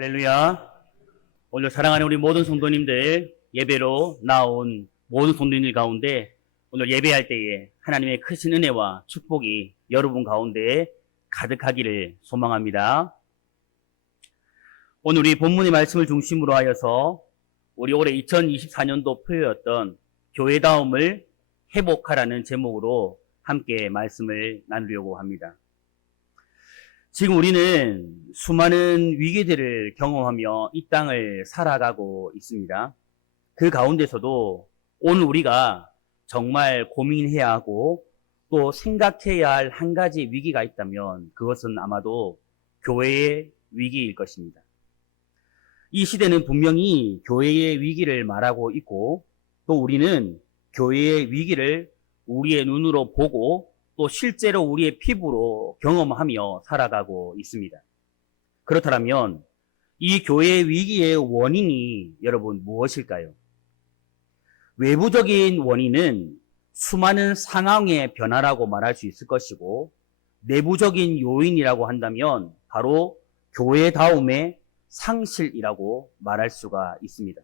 할렐루야. 오늘 사랑하는 우리 모든 성도님들, 예배로 나온 모든 성도님들 가운데 오늘 예배할 때에 하나님의 크신 은혜와 축복이 여러분 가운데 가득하기를 소망합니다. 오늘 우리 본문의 말씀을 중심으로 하여서 우리 올해 2024년도 표였던 교회다움을 회복하라는 제목으로 함께 말씀을 나누려고 합니다. 지금 우리는 수많은 위기들을 경험하며 이 땅을 살아가고 있습니다. 그 가운데서도 오늘 우리가 정말 고민해야 하고 또 생각해야 할 한 가지 위기가 있다면 그것은 아마도 교회의 위기일 것입니다. 이 시대는 분명히 교회의 위기를 말하고 있고 또 우리는 교회의 위기를 우리의 눈으로 보고 또 실제로 우리의 피부로 경험하며 살아가고 있습니다. 그렇다면 이 교회의 위기의 원인이 여러분 무엇일까요? 외부적인 원인은 수많은 상황의 변화라고 말할 수 있을 것이고 내부적인 요인이라고 한다면 바로 교회다움의 상실이라고 말할 수가 있습니다.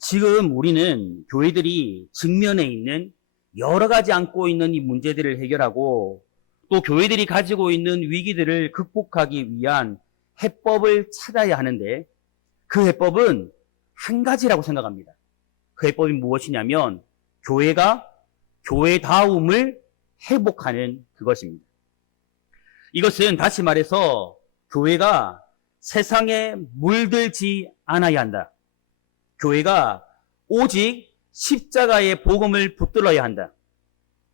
지금 우리는 교회들이 직면해 있는 여러 가지 안고 있는 이 문제들을 해결하고 또 교회들이 가지고 있는 위기들을 극복하기 위한 해법을 찾아야 하는데 그 해법은 한 가지라고 생각합니다. 그 해법이 무엇이냐면 교회가 교회다움을 회복하는 그것입니다. 이것은 다시 말해서 교회가 세상에 물들지 않아야 한다. 교회가 오직 십자가의 복음을 붙들어야 한다.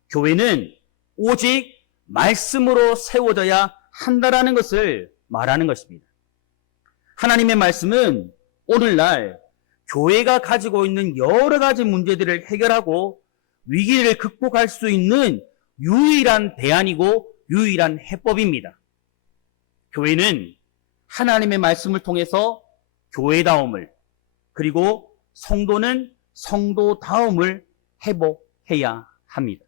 교회는 오직 말씀으로 세워져야 한다라는 것을 말하는 것입니다. 하나님의 말씀은 오늘날 교회가 가지고 있는 여러 가지 문제들을 해결하고 위기를 극복할 수 있는 유일한 대안이고 유일한 해법입니다. 교회는 하나님의 말씀을 통해서 교회다움을 그리고 성도는 성도다움을 회복해야 합니다.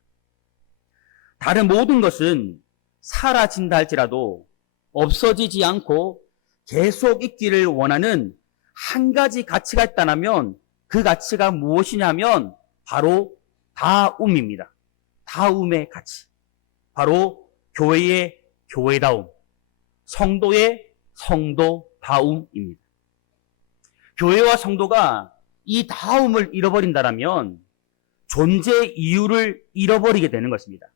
다른 모든 것은 사라진다 할지라도 없어지지 않고 계속 있기를 원하는 한 가지 가치가 있다면 그 가치가 무엇이냐면 바로 다움입니다. 다움의 가치. 바로 교회의 교회다움, 성도의 성도다움입니다. 교회와 성도가 이 다움을 잃어버린다면 존재 이유를 잃어버리게 되는 것입니다.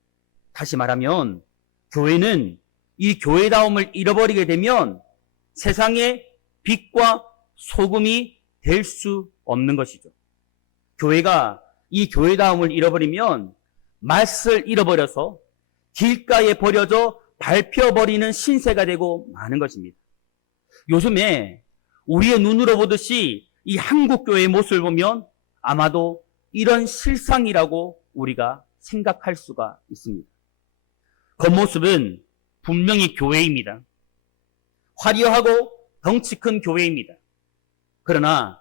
다시 말하면 교회는 이 교회다움을 잃어버리게 되면 세상의 빛과 소금이 될 수 없는 것이죠. 교회가 이 교회다움을 잃어버리면 맛을 잃어버려서 길가에 버려져 밟혀버리는 신세가 되고 마는 것입니다. 요즘에 우리의 눈으로 보듯이 이 한국교회의 모습을 보면 아마도 이런 실상이라고 우리가 생각할 수가 있습니다. 겉모습은 분명히 교회입니다. 화려하고 덩치 큰 교회입니다. 그러나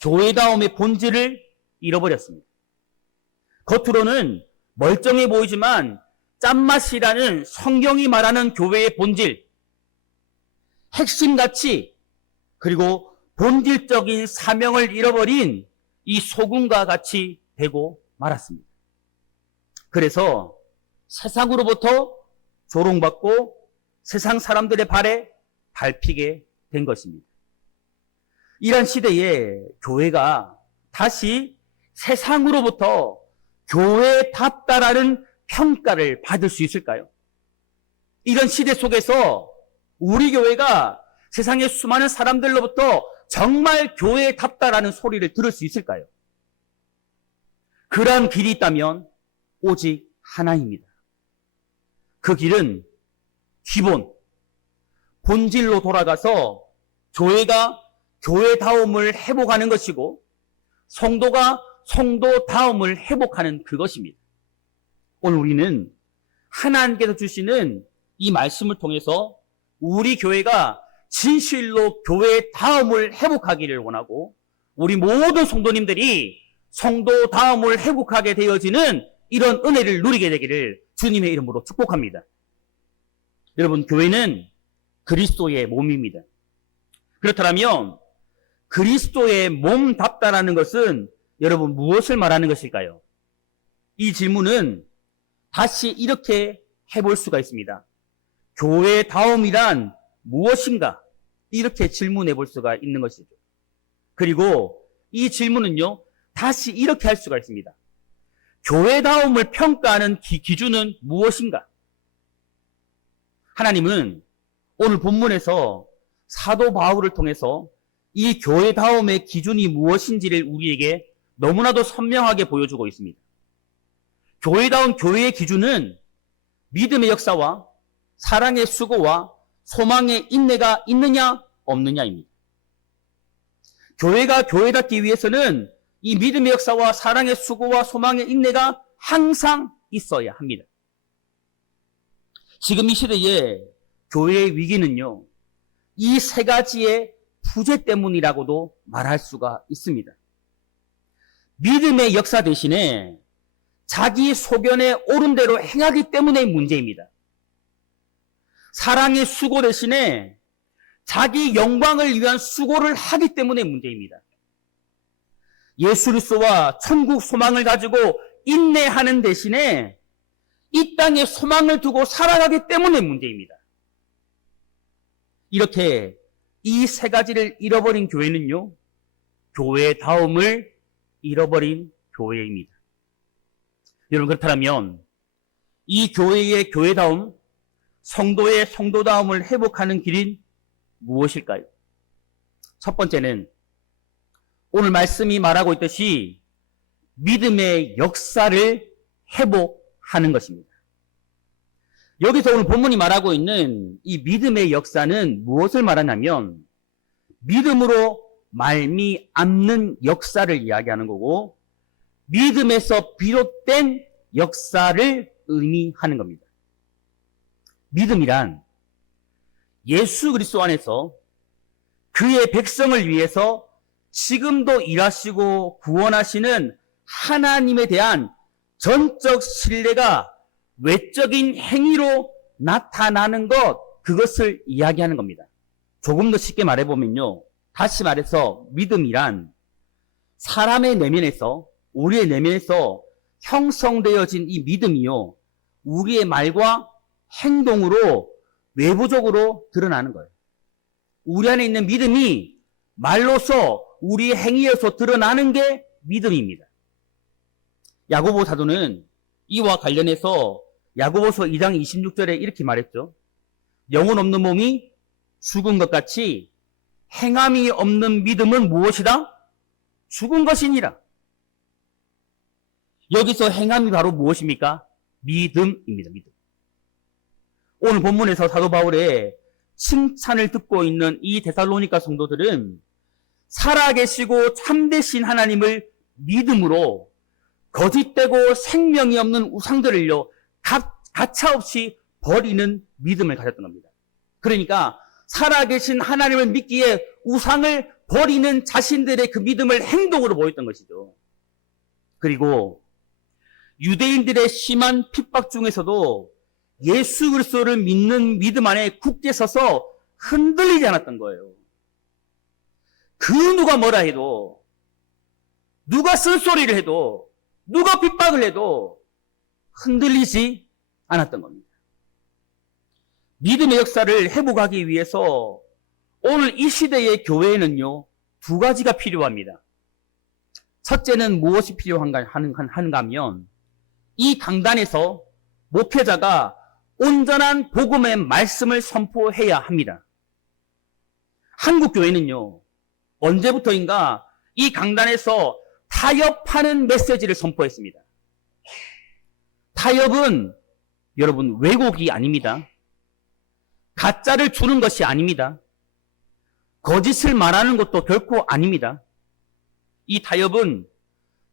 교회다움의 본질을 잃어버렸습니다. 겉으로는 멀쩡해 보이지만 짠맛이라는 성경이 말하는 교회의 본질, 핵심 가치, 그리고 본질적인 사명을 잃어버린 이 소금과 같이 되고 말았습니다. 그래서 세상으로부터 조롱받고 세상 사람들의 발에 밟히게 된 것입니다. 이런 시대에 교회가 다시 세상으로부터 교회답다라는 평가를 받을 수 있을까요? 이런 시대 속에서 우리 교회가 세상의 수많은 사람들로부터 정말 교회답다라는 소리를 들을 수 있을까요? 그러한 길이 있다면 오직 하나입니다. 그 길은 기본, 본질로 돌아가서 교회가 교회다움을 회복하는 것이고 성도가 성도다움을 회복하는 그것입니다. 오늘 우리는 하나님께서 주시는 이 말씀을 통해서 우리 교회가 진실로 교회다움을 회복하기를 원하고 우리 모든 성도님들이 성도다움을 회복하게 되어지는 이런 은혜를 누리게 되기를 주님의 이름으로 축복합니다. 여러분, 교회는 그리스도의 몸입니다. 그렇다면 그리스도의 몸답다라는 것은 여러분 무엇을 말하는 것일까요? 이 질문은 다시 이렇게 해볼 수가 있습니다. 교회다움이란 무엇인가? 이렇게 질문해 볼 수가 있는 것이죠. 그리고 이 질문은요, 다시 이렇게 할 수가 있습니다. 교회다움을 평가하는 기준은 무엇인가? 하나님은 오늘 본문에서 사도 바울을 통해서 이 교회다움의 기준이 무엇인지를 우리에게 너무나도 선명하게 보여주고 있습니다. 교회다운 교회의 기준은 믿음의 역사와 사랑의 수고와 소망의 인내가 있느냐 없느냐입니다. 교회가 교회답기 위해서는 이 믿음의 역사와 사랑의 수고와 소망의 인내가 항상 있어야 합니다. 지금 이 시대에 교회의 위기는요, 이 세 가지의 부재 때문이라고도 말할 수가 있습니다. 믿음의 역사 대신에 자기 소견에 옳은 대로 행하기 때문의 문제입니다. 사랑의 수고 대신에 자기 영광을 위한 수고를 하기 때문의 문제입니다. 예수 그리스도와 천국 소망을 가지고 인내하는 대신에 이 땅에 소망을 두고 살아가기 때문의 문제입니다. 이렇게 이 세 가지를 잃어버린 교회는요, 교회다움을 잃어버린 교회입니다. 여러분, 그렇다면 이 교회의 교회다움, 성도의 성도다움을 회복하는 길인 무엇일까요? 첫 번째는 오늘 말씀이 말하고 있듯이 믿음의 역사를 회복하는 것입니다. 여기서 오늘 본문이 말하고 있는 이 믿음의 역사는 무엇을 말하냐면 믿음으로 말미암는 역사를 이야기하는 거고 믿음에서 비롯된 역사를 의미하는 겁니다. 믿음이란 예수 그리스도 안에서 그의 백성을 위해서 지금도 일하시고 구원하시는 하나님에 대한 전적 신뢰가 외적인 행위로 나타나는 것, 그것을 이야기하는 겁니다. 조금 더 쉽게 말해보면요, 다시 말해서 믿음이란 사람의 내면에서, 우리의 내면에서 형성되어진 이 믿음이요, 우리의 말과 행동으로 외부적으로 드러나는 거예요. 우리 안에 있는 믿음이 말로서 우리의 행위에서 드러나는 게 믿음입니다. 야고보 사도는 이와 관련해서 야고보서 2장 26절에 이렇게 말했죠. 영혼 없는 몸이 죽은 것 같이 행함이 없는 믿음은 무엇이다? 죽은 것이니라. 여기서 행함이 바로 무엇입니까? 믿음입니다. 믿음. 오늘 본문에서 사도 바울의 칭찬을 듣고 있는 이 데살로니가 성도들은 살아계시고 참되신 하나님을 믿음으로 거짓되고 생명이 없는 우상들을요, 가차없이 버리는 믿음을 가졌던 겁니다. 그러니까 살아계신 하나님을 믿기에 우상을 버리는 자신들의 그 믿음을 행동으로 보였던 것이죠. 그리고 유대인들의 심한 핍박 중에서도 예수 그리스도를 믿는 믿음 안에 굳게 서서 흔들리지 않았던 거예요. 그 누가 뭐라 해도, 누가 쓴소리를 해도, 누가 핍박을 해도 흔들리지 않았던 겁니다. 믿음의 역사를 회복하기 위해서 오늘 이 시대의 교회에는요, 두 가지가 필요합니다. 첫째는 무엇이 필요한가 하면 이 강단에서 목회자가 온전한 복음의 말씀을 선포해야 합니다. 한국 교회는요, 언제부터인가 이 강단에서 타협하는 메시지를 선포했습니다. 타협은 여러분 왜곡이 아닙니다. 가짜를 주는 것이 아닙니다. 거짓을 말하는 것도 결코 아닙니다. 이 타협은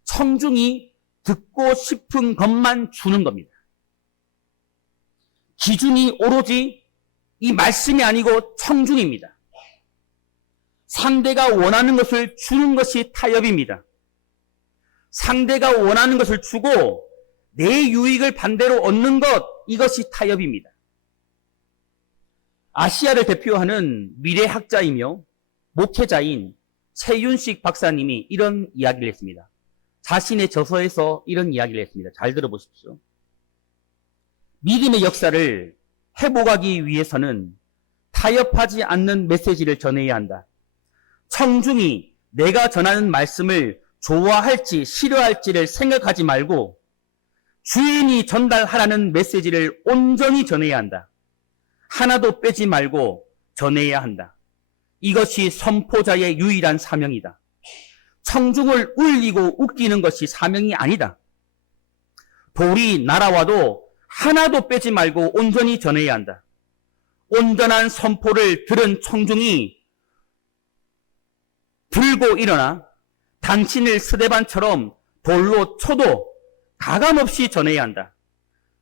청중이 듣고 싶은 것만 주는 겁니다. 기준이 오로지 이 말씀이 아니고 청중입니다. 상대가 원하는 것을 주는 것이 타협입니다. 상대가 원하는 것을 주고 내 유익을 반대로 얻는 것, 이것이 타협입니다. 아시아를 대표하는 미래학자이며 목회자인 최윤식 박사님이 이런 이야기를 했습니다. 자신의 저서에서 이런 이야기를 했습니다. 잘 들어보십시오. 믿음의 역사를 회복하기 위해서는 타협하지 않는 메시지를 전해야 한다. 청중이 내가 전하는 말씀을 좋아할지 싫어할지를 생각하지 말고 주인이 전달하라는 메시지를 온전히 전해야 한다. 하나도 빼지 말고 전해야 한다. 이것이 선포자의 유일한 사명이다. 청중을 울리고 웃기는 것이 사명이 아니다. 돌이 날아와도 하나도 빼지 말고 온전히 전해야 한다. 온전한 선포를 들은 청중이 들고 일어나 당신을 스데반처럼 돌로 쳐도 가감없이 전해야 한다.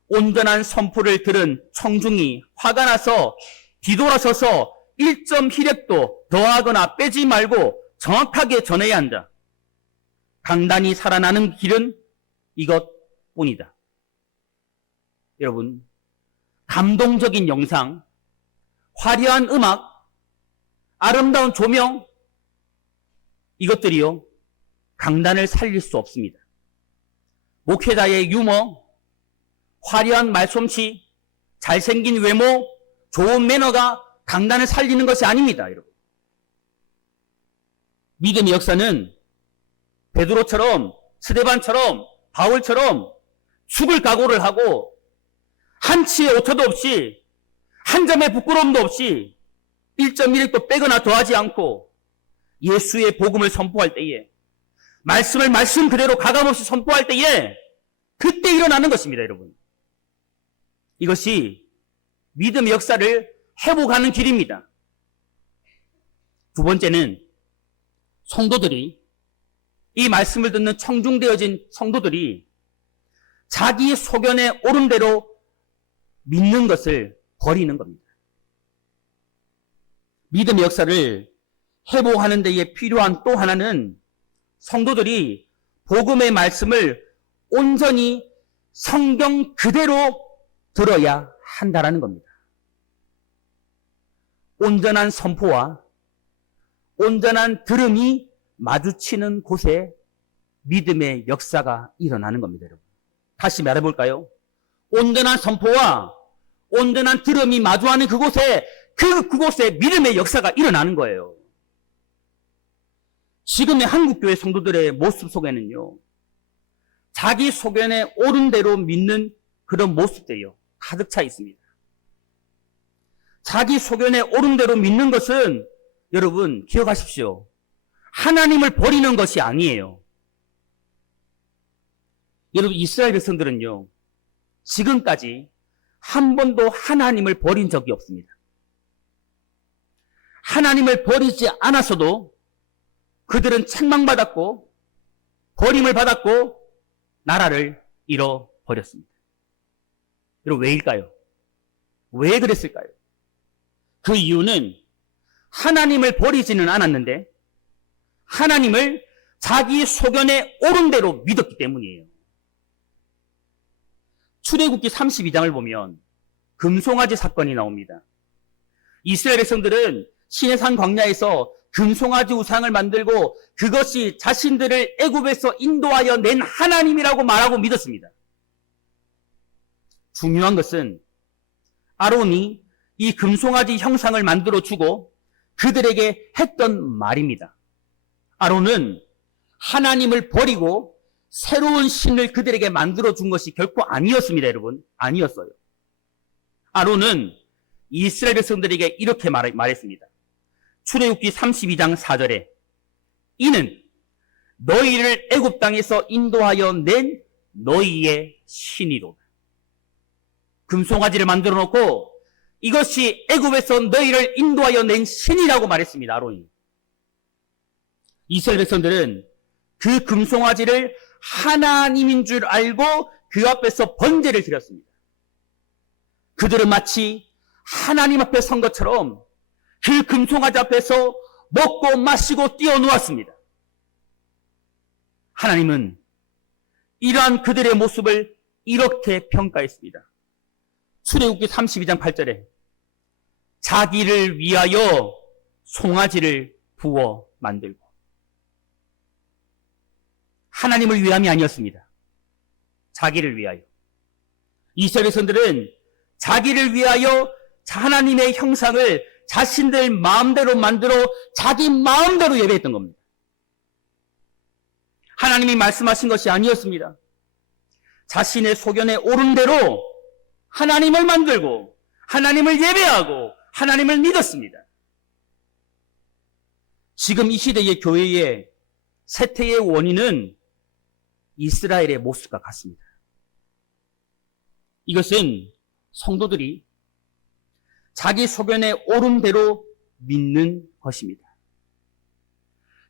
온전한 선포를 들은 청중이 화가 나서 뒤돌아서서 1점 휘력도 더하거나 빼지 말고 정확하게 전해야 한다. 강단이 살아나는 길은 이것뿐이다. 여러분, 감동적인 영상, 화려한 음악, 아름다운 조명, 이것들이요, 강단을 살릴 수 없습니다. 목회자의 유머, 화려한 말솜씨, 잘생긴 외모, 좋은 매너가 강단을 살리는 것이 아닙니다, 여러분. 믿음의 역사는 베드로처럼, 스데반처럼, 바울처럼 죽을 각오를 하고 한치의 오차도 없이 한 점의 부끄러움도 없이 1.1도 빼거나 더하지 않고 예수의 복음을 선포할 때에, 말씀을 말씀 그대로 가감없이 선포할 때에 그때 일어나는 것입니다, 여러분. 이것이 믿음의 역사를 회복하는 길입니다. 두 번째는 성도들이, 이 말씀을 듣는 청중되어진 성도들이 자기 소견에 옳은 대로 믿는 것을 버리는 겁니다. 믿음의 역사를 회복하는 데에 필요한 또 하나는 성도들이 복음의 말씀을 온전히 성경 그대로 들어야 한다라는 겁니다. 온전한 선포와 온전한 들음이 마주치는 곳에 믿음의 역사가 일어나는 겁니다, 여러분. 다시 말해볼까요? 온전한 선포와 온전한 들음이 마주하는 그곳에, 그곳에 믿음의 역사가 일어나는 거예요. 지금의 한국교회 성도들의 모습 속에는요, 자기 소견에 옳은 대로 믿는 그런 모습들이요, 가득 차 있습니다. 자기 소견에 옳은 대로 믿는 것은, 여러분 기억하십시오, 하나님을 버리는 것이 아니에요. 여러분, 이스라엘 백성들은요, 지금까지 한 번도 하나님을 버린 적이 없습니다. 하나님을 버리지 않았어도 그들은 책망받았고 버림을 받았고 나라를 잃어버렸습니다. 여러분, 왜일까요? 왜 그랬을까요? 그 이유는 하나님을 버리지는 않았는데 하나님을 자기 소견에 옳은 대로 믿었기 때문이에요. 출애굽기 32장을 보면 금송아지 사건이 나옵니다. 이스라엘 백성들은 시내산 광야에서 금송아지 우상을 만들고 그것이 자신들을 애굽에서 인도하여 낸 하나님이라고 말하고 믿었습니다. 중요한 것은 아론이 이 금송아지 형상을 만들어주고 그들에게 했던 말입니다. 아론은 하나님을 버리고 새로운 신을 그들에게 만들어준 것이 결코 아니었습니다, 여러분. 아니었어요. 아론은 이스라엘 백성들에게 이렇게 말했습니다. 출애굽기 32장 4절에 이는 너희를 애굽 땅에서 인도하여 낸 너희의 신이로다. 금송아지를 만들어 놓고 이것이 애굽에서 너희를 인도하여 낸 신이라고 말했습니다, 아론이. 이스라엘 백성들은 그 금송아지를 하나님인 줄 알고 그 앞에서 번제를 드렸습니다. 그들은 마치 하나님 앞에 선 것처럼 그 금송아지 앞에서 먹고 마시고 뛰어누웠습니다. 하나님은 이러한 그들의 모습을 이렇게 평가했습니다. 출애굽기 32장 8절에 자기를 위하여 송아지를 부어 만들고. 하나님을 위함이 아니었습니다. 자기를 위하여. 이스라엘 백성들은 자기를 위하여 하나님의 형상을 자신들 마음대로 만들어 자기 마음대로 예배했던 겁니다. 하나님이 말씀하신 것이 아니었습니다. 자신의 소견에 옳은 대로 하나님을 만들고 하나님을 예배하고 하나님을 믿었습니다. 지금 이 시대의 교회의 쇠퇴의 원인은 이스라엘의 모습과 같습니다. 이것은 성도들이 자기 소견에 옳은 대로 믿는 것입니다.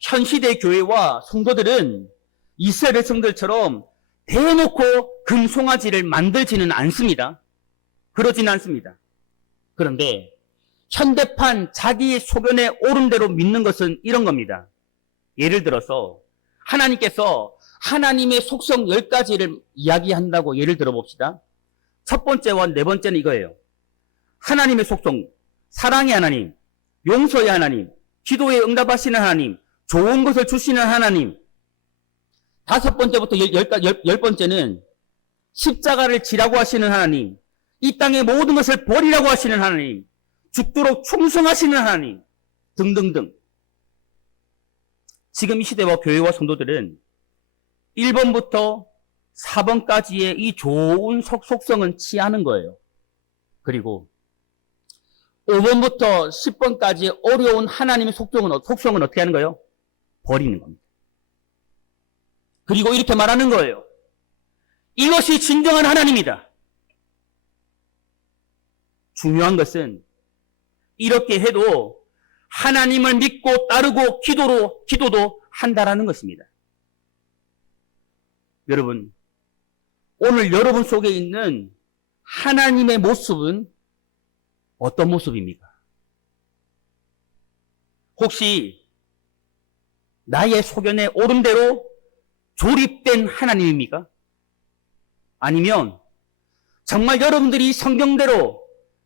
현 시대의 교회와 성도들은 이스라엘 백성들처럼 대놓고 금송아지를 만들지는 않습니다. 그러지는 않습니다. 그런데 현대판 자기 소견에 옳은 대로 믿는 것은 이런 겁니다. 예를 들어서 하나님께서 하나님의 속성 10가지를 이야기한다고 예를 들어봅시다. 첫 번째와 네 번째는 이거예요. 하나님의 속성, 사랑의 하나님, 용서의 하나님, 기도에 응답하시는 하나님, 좋은 것을 주시는 하나님. 다섯 번째부터 열 번째는 십자가를 지라고 하시는 하나님, 이 땅의 모든 것을 버리라고 하시는 하나님, 죽도록 충성하시는 하나님 등등등. 지금 이 시대와 교회와 성도들은 1번부터 4번까지의 이 좋은 속성은 취하는 거예요. 그리고 5번부터 10번까지의 어려운 하나님의 속성은 어떻게 하는 거예요? 버리는 겁니다. 그리고 이렇게 말하는 거예요. 이것이 진정한 하나님이다. 중요한 것은 이렇게 해도 하나님을 믿고 따르고 기도도 한다라는 것입니다. 여러분, 오늘 여러분 속에 있는 하나님의 모습은 어떤 모습입니까? 혹시 나의 소견에 옳은 대로 조립된 하나님입니까? 아니면 정말 여러분들이 성경대로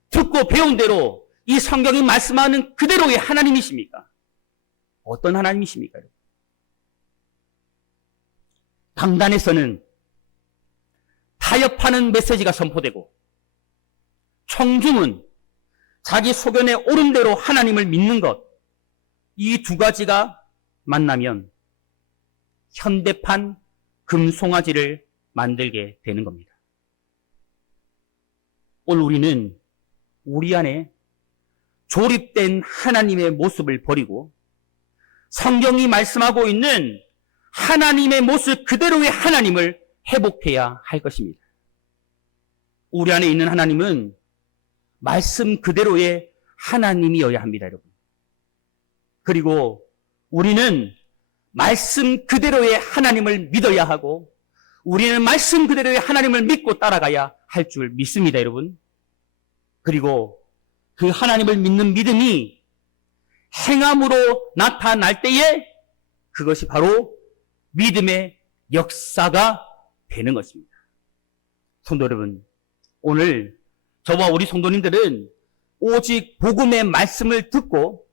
듣고 배운 대로 이 성경이 말씀하는 그대로의 하나님이십니까? 어떤 하나님이십니까? 강단에서는 타협하는 메시지가 선포되고 청중은 자기 소견에 옳은 대로 하나님을 믿는 것, 이 두 가지가 만나면 현대판 금송아지를 만들게 되는 겁니다. 오늘 우리는 우리 안에 조립된 하나님의 모습을 버리고 성경이 말씀하고 있는 하나님의 모습 그대로의 하나님을 회복해야 할 것입니다. 우리 안에 있는 하나님은 말씀 그대로의 하나님이어야 합니다, 여러분. 그리고 우리는 말씀 그대로의 하나님을 믿어야 하고 우리는 말씀 그대로의 하나님을 믿고 따라가야 할 줄 믿습니다, 여러분. 그리고 그 하나님을 믿는 믿음이 행함으로 나타날 때에 그것이 바로 믿음의 역사가 되는 것입니다. 성도 여러분, 오늘 저와 우리 성도님들은 오직 복음의 말씀을 듣고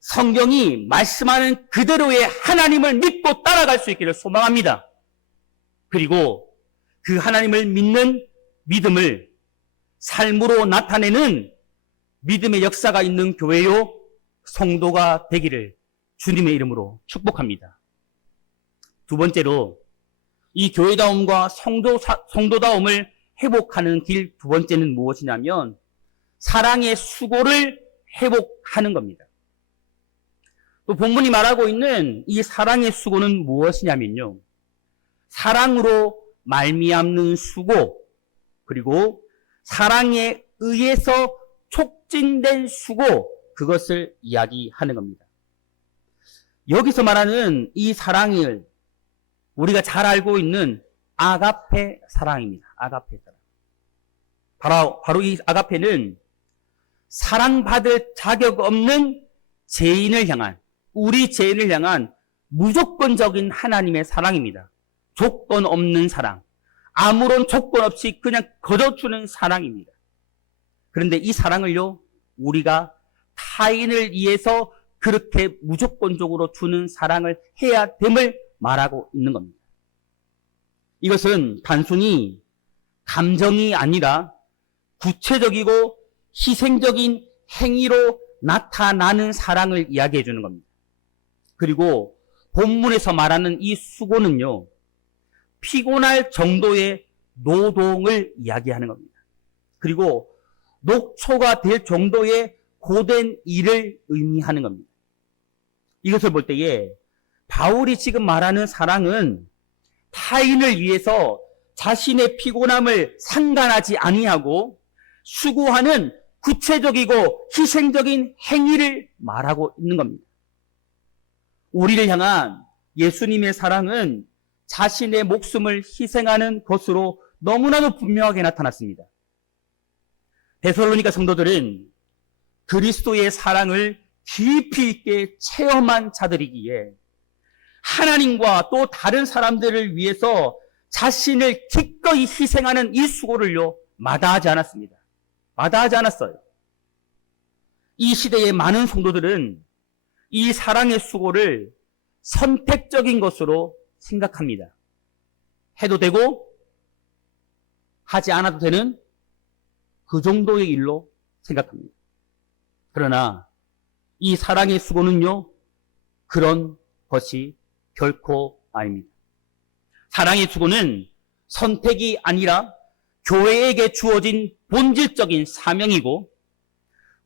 성경이 말씀하는 그대로의 하나님을 믿고 따라갈 수 있기를 소망합니다. 그리고 그 하나님을 믿는 믿음을 삶으로 나타내는 믿음의 역사가 있는 교회요 성도가 되기를 주님의 이름으로 축복합니다. 두 번째로 이 교회다움과 성도다움을 회복하는 길 두 번째는 무엇이냐면 사랑의 수고를 회복하는 겁니다. 또 본문이 말하고 있는 이 사랑의 수고는 무엇이냐면요, 사랑으로 말미암는 수고, 그리고 사랑에 의해서 촉진된 수고, 그것을 이야기하는 겁니다. 여기서 말하는 이 사랑을 우리가 잘 알고 있는 아가페 사랑입니다. 아가페 사랑. 바로 이 아가페는 사랑받을 자격 없는 죄인을 향한, 우리 죄인을 향한 무조건적인 하나님의 사랑입니다. 조건 없는 사랑. 아무런 조건 없이 그냥 거둬주는 사랑입니다. 그런데 이 사랑을요, 우리가 타인을 위해서 그렇게 무조건적으로 주는 사랑을 해야 됨을 말하고 있는 겁니다. 이것은 단순히 감정이 아니라 구체적이고 희생적인 행위로 나타나는 사랑을 이야기해 주는 겁니다. 그리고 본문에서 말하는 이 수고는요, 피곤할 정도의 노동을 이야기하는 겁니다. 그리고 녹초가 될 정도의 고된 일을 의미하는 겁니다. 이것을 볼 때에 바울이 지금 말하는 사랑은 타인을 위해서 자신의 피곤함을 상관하지 아니하고 수고하는 구체적이고 희생적인 행위를 말하고 있는 겁니다. 우리를 향한 예수님의 사랑은 자신의 목숨을 희생하는 것으로 너무나도 분명하게 나타났습니다. 데살로니가 성도들은 그리스도의 사랑을 깊이 있게 체험한 자들이기에 하나님과 또 다른 사람들을 위해서 자신을 기꺼이 희생하는 이 수고를요, 마다하지 않았습니다. 마다하지 않았어요. 이 시대의 많은 성도들은 이 사랑의 수고를 선택적인 것으로 생각합니다. 해도 되고 하지 않아도 되는 그 정도의 일로 생각합니다. 그러나 이 사랑의 수고는요, 그런 것이 결코 아닙니다. 사랑의 수고는 선택이 아니라 교회에게 주어진 본질적인 사명이고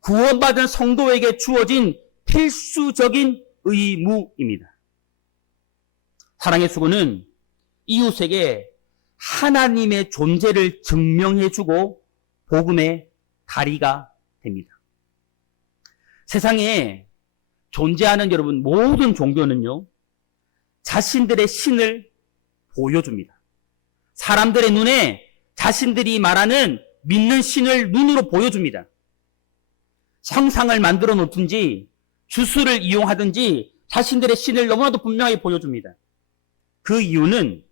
구원받은 성도에게 주어진 필수적인 의무입니다. 사랑의 수고는 이웃에게 하나님의 존재를 증명해주고 복음의 다리가 됩니다. 세상에 존재하는 여러분 모든 종교는요, 자신들의 신을 보여줍니다. 사람들의 눈에 자신들이 말하는 믿는 신을 눈으로 보여줍니다. 형상을 만들어 놓든지 주술을 이용하든지 자신들의 신을 너무나도 분명하게 보여줍니다. 그 이유는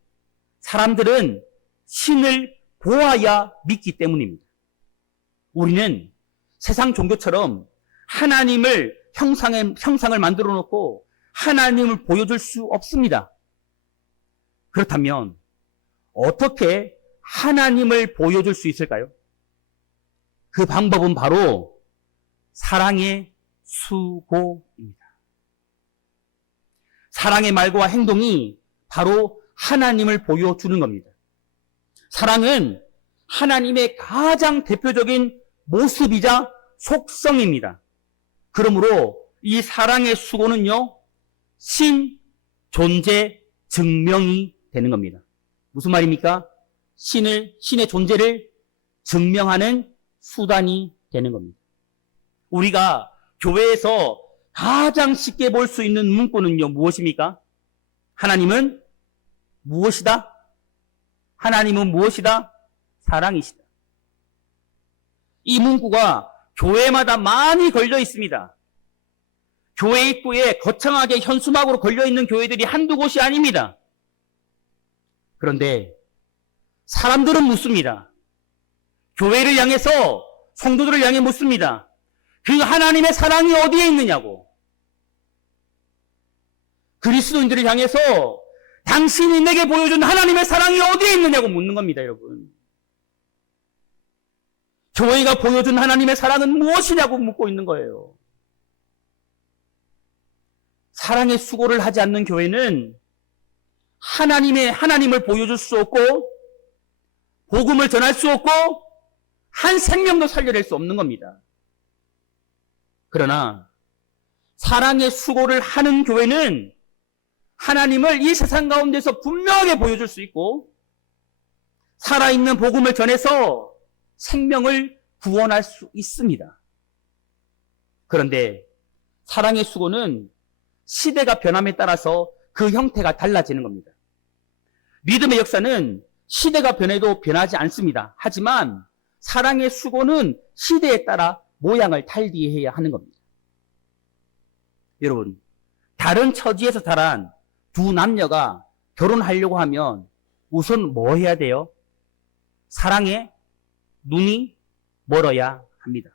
사람들은 신을 보아야 믿기 때문입니다. 우리는 세상 종교처럼 하나님을 형상을 만들어 놓고 하나님을 보여줄 수 없습니다. 그렇다면 어떻게 하나님을 보여줄 수 있을까요? 그 방법은 바로 사랑의 수고입니다. 사랑의 말과 행동이 바로 하나님을 보여주는 겁니다. 사랑은 하나님의 가장 대표적인 모습이자 속성입니다. 그러므로 이 사랑의 수고는요, 신 존재 증명이 되는 겁니다. 무슨 말입니까? 신의 존재를 증명하는 수단이 되는 겁니다. 우리가 교회에서 가장 쉽게 볼 수 있는 문구는요, 무엇입니까? 하나님은 무엇이다? 하나님은 무엇이다? 사랑이시다. 이 문구가 교회마다 많이 걸려 있습니다. 교회 입구에 거창하게 현수막으로 걸려 있는 교회들이 한두 곳이 아닙니다. 그런데 사람들은 묻습니다. 교회를 향해서 성도들을 향해 묻습니다. 그 하나님의 사랑이 어디에 있느냐고. 그리스도인들을 향해서 당신이 내게 보여준 하나님의 사랑이 어디에 있느냐고 묻는 겁니다, 여러분. 교회가 보여준 하나님의 사랑은 무엇이냐고 묻고 있는 거예요. 사랑의 수고를 하지 않는 교회는 하나님을 보여줄 수 없고 복음을 전할 수 없고 한 생명도 살려낼 수 없는 겁니다. 그러나 사랑의 수고를 하는 교회는 하나님을 이 세상 가운데서 분명하게 보여줄 수 있고 살아있는 복음을 전해서 생명을 구원할 수 있습니다. 그런데 사랑의 수고는 시대가 변함에 따라서 그 형태가 달라지는 겁니다. 믿음의 역사는 시대가 변해도 변하지 않습니다. 하지만 사랑의 수고는 시대에 따라 모양을 탈피해야 하는 겁니다. 여러분, 다른 처지에서 자란 두 남녀가 결혼하려고 하면 우선 뭐 해야 돼요? 사랑에 눈이 멀어야 합니다.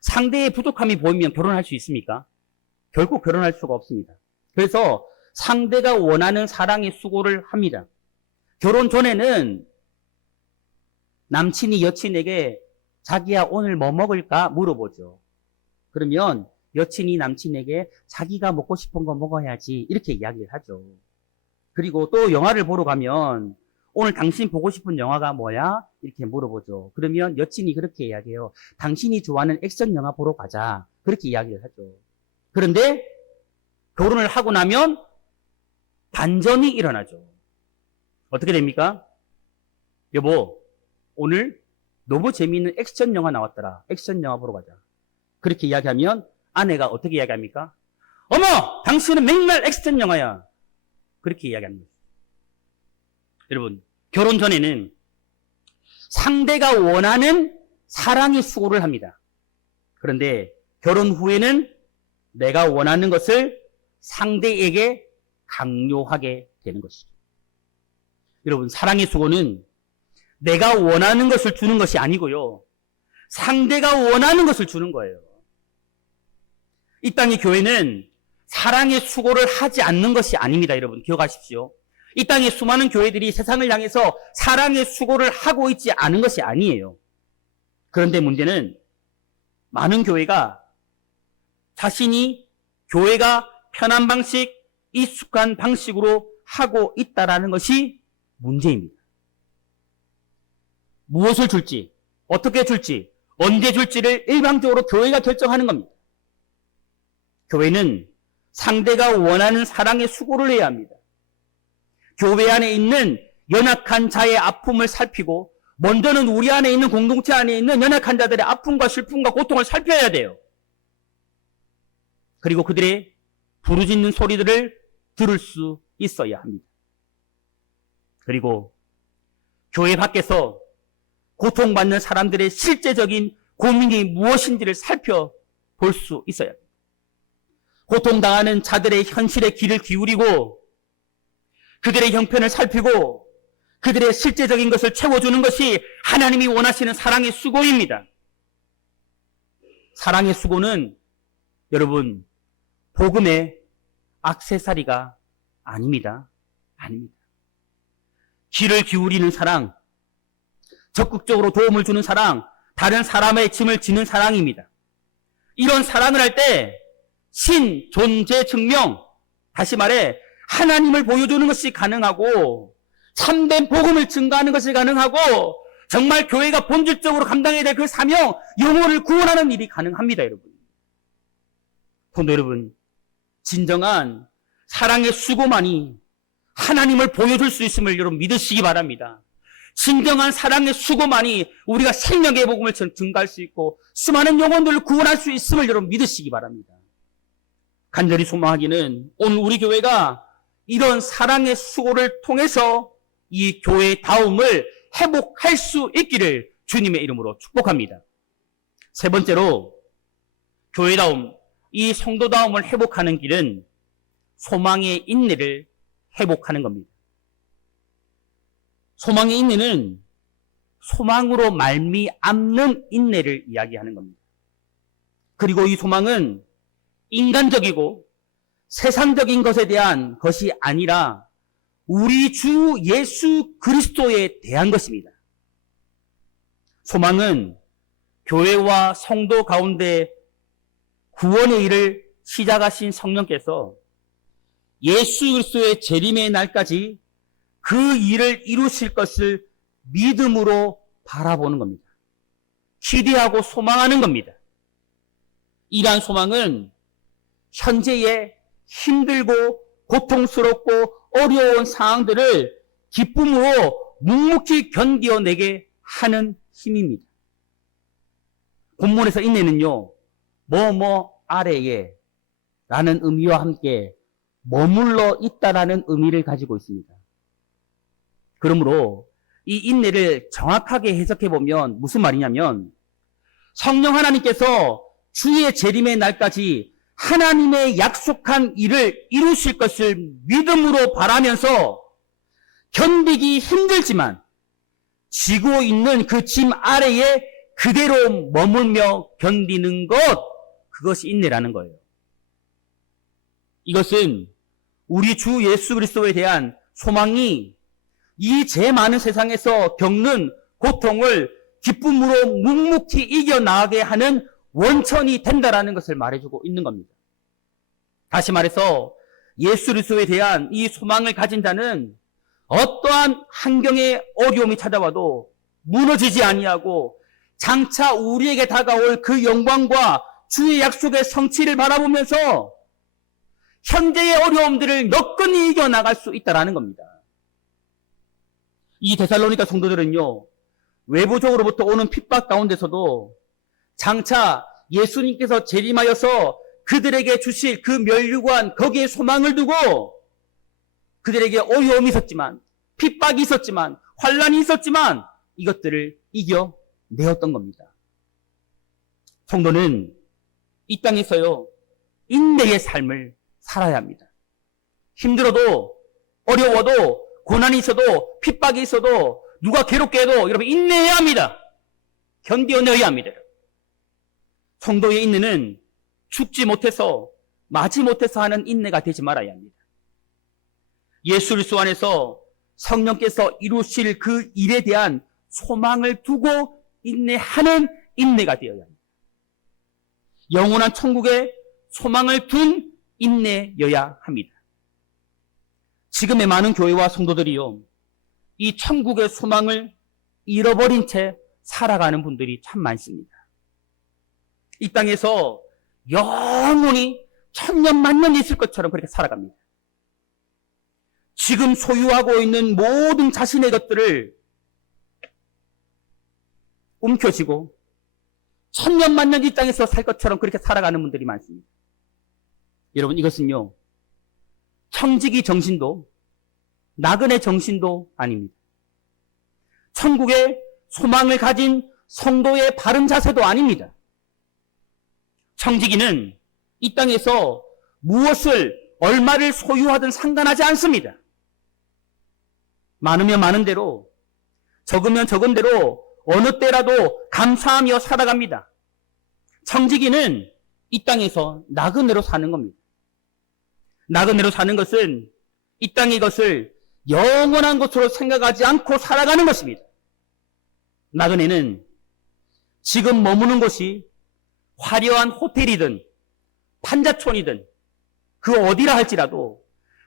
상대의 부족함이 보이면 결혼할 수 있습니까? 결국 결혼할 수가 없습니다. 그래서 상대가 원하는 사랑의 수고를 합니다. 결혼 전에는 남친이 여친에게 자기야 오늘 뭐 먹을까 물어보죠. 그러면 여친이 남친에게 자기가 먹고 싶은 거 먹어야지 이렇게 이야기를 하죠. 그리고 또 영화를 보러 가면 오늘 당신 보고 싶은 영화가 뭐야? 이렇게 물어보죠. 그러면 여친이 그렇게 이야기해요. 당신이 좋아하는 액션 영화 보러 가자. 그렇게 이야기를 하죠. 그런데 결혼을 하고 나면 반전이 일어나죠. 어떻게 됩니까? 여보, 오늘 너무 재미있는 액션 영화 나왔더라. 액션 영화 보러 가자. 그렇게 이야기하면 아내가 어떻게 이야기합니까? 어머! 당신은 맨날 액션 영화야. 그렇게 이야기합니다. 여러분, 결혼 전에는 상대가 원하는 사랑의 수고를 합니다. 그런데 결혼 후에는 내가 원하는 것을 상대에게 강요하게 되는 것이죠. 여러분, 사랑의 수고는 내가 원하는 것을 주는 것이 아니고요. 상대가 원하는 것을 주는 거예요. 이 땅의 교회는 사랑의 수고를 하지 않는 것이 아닙니다. 여러분, 기억하십시오. 이 땅의 수많은 교회들이 세상을 향해서 사랑의 수고를 하고 있지 않은 것이 아니에요. 그런데 문제는 많은 교회가 자신이 교회가 편한 방식, 익숙한 방식으로 하고 있다는 것이 문제입니다. 무엇을 줄지, 어떻게 줄지, 언제 줄지를 일방적으로 교회가 결정하는 겁니다. 교회는 상대가 원하는 사랑의 수고를 해야 합니다. 교회 안에 있는 연약한 자의 아픔을 살피고 먼저는 우리 안에 있는 공동체 안에 있는 연약한 자들의 아픔과 슬픔과 고통을 살펴야 돼요. 그리고 그들의 부르짖는 소리들을 들을 수 있어야 합니다. 그리고 교회 밖에서 고통받는 사람들의 실제적인 고민이 무엇인지를 살펴볼 수 있어야 합니다. 고통당하는 자들의 현실에 귀를 기울이고 그들의 형편을 살피고 그들의 실제적인 것을 채워주는 것이 하나님이 원하시는 사랑의 수고입니다. 사랑의 수고는 여러분 복음의 액세서리가 아닙니다. 아닙니다. 귀를 기울이는 사랑, 적극적으로 도움을 주는 사랑, 다른 사람의 짐을 지는 사랑입니다. 이런 사랑을 할 때 신존재 증명, 다시 말해 하나님을 보여주는 것이 가능하고 참된 복음을 증거하는 것이 가능하고 정말 교회가 본질적으로 감당해야 될 그 사명, 영혼을 구원하는 일이 가능합니다. 여러분. 성도 여러분, 진정한 사랑의 수고만이 하나님을 보여줄 수 있음을 여러분 믿으시기 바랍니다. 진정한 사랑의 수고만이 우리가 생명의 복음을 증가할 수 있고 수많은 영혼들을 구원할 수 있음을 여러분 믿으시기 바랍니다. 간절히 소망하기는 오늘 우리 교회가 이런 사랑의 수고를 통해서 이 교회다움을 회복할 수 있기를 주님의 이름으로 축복합니다. 세 번째로 교회다움, 이 성도다움을 회복하는 길은 소망의 인내를 회복하는 겁니다. 소망의 인내는 소망으로 말미암는 인내를 이야기하는 겁니다. 그리고 이 소망은 인간적이고 세상적인 것에 대한 것이 아니라 우리 주 예수 그리스도에 대한 것입니다. 소망은 교회와 성도 가운데 구원의 일을 시작하신 성령께서 예수 그리스도의 재림의 날까지 그 일을 이루실 것을 믿음으로 바라보는 겁니다. 기대하고 소망하는 겁니다. 이러한 소망은 현재의 힘들고 고통스럽고 어려운 상황들을 기쁨으로 묵묵히 견뎌내게 하는 힘입니다. 본문에서 인내는요, 뭐뭐 아래에 라는 의미와 함께 머물러 있다라는 의미를 가지고 있습니다. 그러므로 이 인내를 정확하게 해석해 보면 무슨 말이냐면 성령 하나님께서 주의 재림의 날까지 하나님의 약속한 일을 이루실 것을 믿음으로 바라면서 견디기 힘들지만 지고 있는 그 짐 아래에 그대로 머물며 견디는 것, 그것이 인내라는 거예요. 이것은 우리 주 예수 그리스도에 대한 소망이 이 죄 많은 세상에서 겪는 고통을 기쁨으로 묵묵히 이겨나가게 하는 원천이 된다라는 것을 말해주고 있는 겁니다. 다시 말해서 예수 그리스도에 대한 이 소망을 가진 자는 어떠한 환경의 어려움이 찾아와도 무너지지 아니하고 장차 우리에게 다가올 그 영광과 주의 약속의 성취를 바라보면서 현재의 어려움들을 너끈히 이겨나갈 수 있다는 겁니다. 이 데살로니가 성도들은요, 외부적으로부터 오는 핍박 가운데서도 장차 예수님께서 재림하여서 그들에게 주실 그 면류관, 거기에 소망을 두고 그들에게 어려움이 있었지만, 핍박이 있었지만, 환란이 있었지만 이것들을 이겨내었던 겁니다. 성도는 이 땅에서요, 인내의 삶을 살아야 합니다. 힘들어도, 어려워도, 고난이 있어도, 핍박이 있어도, 누가 괴롭게 해도 여러분 인내해야 합니다. 견뎌내야 합니다. 성도의 인내는 죽지 못해서, 마지 못해서 하는 인내가 되지 말아야 합니다. 예수 그리스도 안에서 성령께서 이루실 그 일에 대한 소망을 두고 인내하는 인내가 되어야 합니다. 영원한 천국에 소망을 둔 인내여야 합니다. 지금의 많은 교회와 성도들이요, 이 천국의 소망을 잃어버린 채 살아가는 분들이 참 많습니다. 이 땅에서 영원히 천년만년 있을 것처럼 그렇게 살아갑니다. 지금 소유하고 있는 모든 자신의 것들을 움켜쥐고 천년만년 이 땅에서 살 것처럼 그렇게 살아가는 분들이 많습니다. 여러분, 이것은요, 청지기 정신도 나그네 정신도 아닙니다. 천국의 소망을 가진 성도의 바른 자세도 아닙니다. 청지기는 이 땅에서 무엇을 얼마를 소유하든 상관하지 않습니다. 많으면 많은 대로, 적으면 적은 대로 어느 때라도 감사하며 살아갑니다. 청지기는 이 땅에서 나그네로 사는 겁니다. 나그네로 사는 것은 이 땅의 것을 영원한 것으로 생각하지 않고 살아가는 것입니다. 나그네는 지금 머무는 곳이 화려한 호텔이든 판자촌이든 그 어디라 할지라도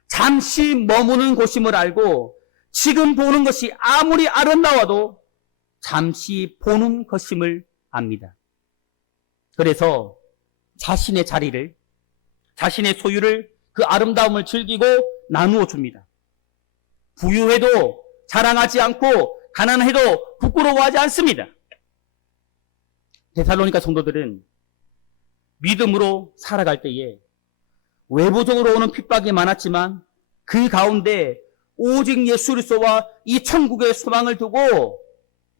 잠시 머무는 곳임을 알고 지금 보는 것이 아무리 아름다워도 잠시 보는 것임을 압니다. 그래서 자신의 자리를, 자신의 소유를, 그 아름다움을 즐기고 나누어 줍니다. 부유해도 자랑하지 않고 가난해도 부끄러워하지 않습니다. 데살로니가 성도들은 믿음으로 살아갈 때에 외부적으로 오는 핍박이 많았지만 그 가운데 오직 예수 그리스도와 이 천국의 소망을 두고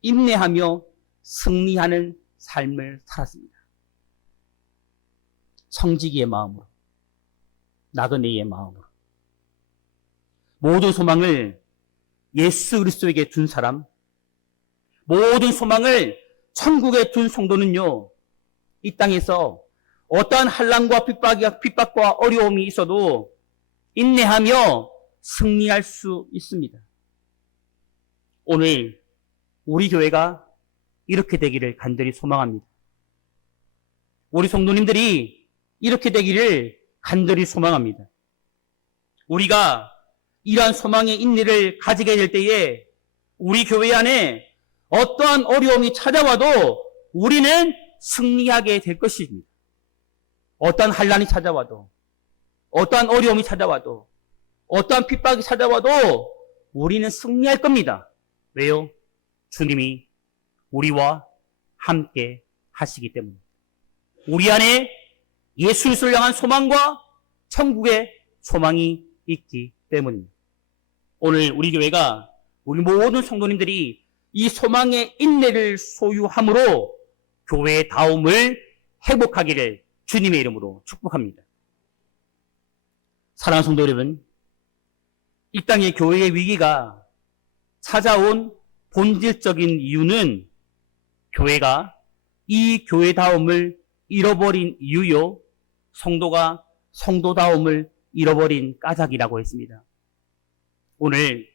인내하며 승리하는 삶을 살았습니다. 청지기의 마음으로, 나그네의 마음으로 모든 소망을 예수 그리스도에게 둔 사람, 모든 소망을 천국에 둔 성도는요, 이 땅에서 어떠한 환난과 핍박과 어려움이 있어도 인내하며 승리할 수 있습니다. 오늘 우리 교회가 이렇게 되기를 간절히 소망합니다. 우리 성도님들이 이렇게 되기를 간절히 소망합니다. 우리가 이러한 소망의 인내를 가지게 될 때에 우리 교회 안에 어떠한 어려움이 찾아와도 우리는 승리하게 될 것입니다. 어떠한 환난이 찾아와도, 어떠한 어려움이 찾아와도, 어떠한 핍박이 찾아와도 우리는 승리할 겁니다. 왜요? 주님이 우리와 함께 하시기 때문에. 우리 안에 예수 그리스도를 향한 소망과 천국의 소망이 있기 때문입니다. 오늘 우리 교회가, 우리 모든 성도님들이 이 소망의 인내를 소유함으로 교회의 다움을 회복하기를 주님의 이름으로 축복합니다. 사랑하는 성도 여러분, 이 땅의 교회의 위기가 찾아온 본질적인 이유는 교회가 이 교회다움을 잃어버린 이유요, 성도가 성도다움을 잃어버린 까닭이라고 했습니다. 오늘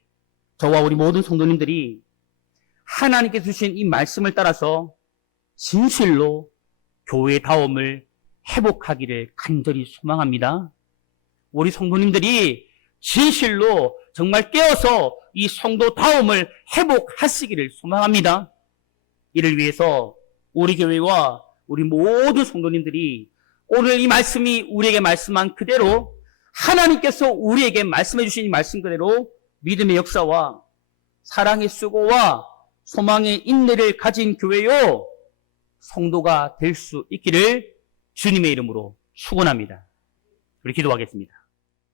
저와 우리 모든 성도님들이 하나님께서 주신 이 말씀을 따라서 진실로 교회다움을 회복하기를 간절히 소망합니다. 우리 성도님들이 진실로 정말 깨어서 이 성도다움을 회복하시기를 소망합니다. 이를 위해서 우리 교회와 우리 모든 성도님들이 오늘 이 말씀이 우리에게 말씀한 그대로 하나님께서 우리에게 말씀해 주신 이 말씀 그대로 믿음의 역사와 사랑의 수고와 소망의 인내를 가진 교회요 성도가 될 수 있기를 주님의 이름으로 축원합니다. 우리 기도하겠습니다.